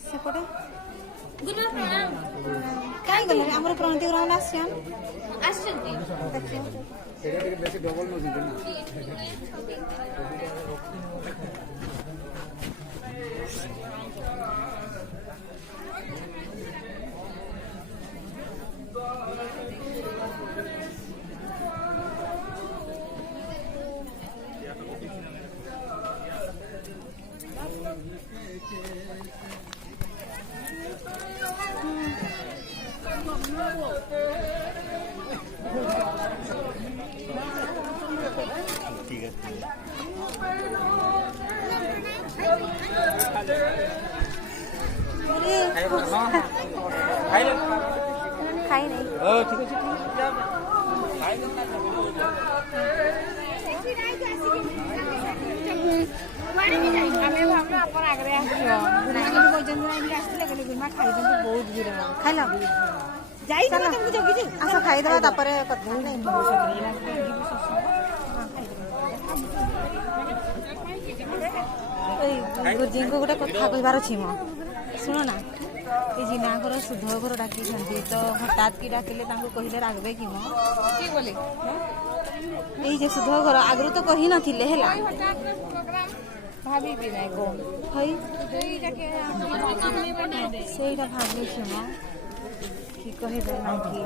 ସେପଟେ କାଇଁ ଗଲେ ଆମର ପ୍ରଣତି ଗ୍ରହଣ ଆସିଛନ୍ତି ବେଶୀ ଡବଲ ନଉଛନ୍ତି ନା ଖାଇ ନାହିଁ ଆମେ ଭାବିଲୁ ଆପଣ ଆଗରେ ଆସିବ ଆସିଥିଲେ କହିଲେ ଗୁରୁମା ଖାଇଛନ୍ତି ବହୁତ ଭିଡ଼ ଖାଇଲ ଯାଇ ଜଗିଛୁ ଆସ ଖାଇଦେବା ତାପରେ କଥା ନାହିଁ ଗୁରୁଜୀଙ୍କୁ ଗୋଟେ କଥା କହିବାର ଅଛି ମ ଶୁଣ ନା ଏ ଜିନାଙ୍କର ସୁଧ ଘର ଡାକିଛନ୍ତି ତ ହଠାତ୍ କି ଡାକିଲେ ତାଙ୍କୁ କହିଲେ ରାଗବେ କି ମ ଏଇ ଯେ ସୁଧ ଘର ଆଗରୁ ତ କହି ନଥିଲେ ହେଲା ଭାବିବି ନାଇଁ ସେଇଟା ଭାବୁଛି ମ କି କହିବେ ନା କି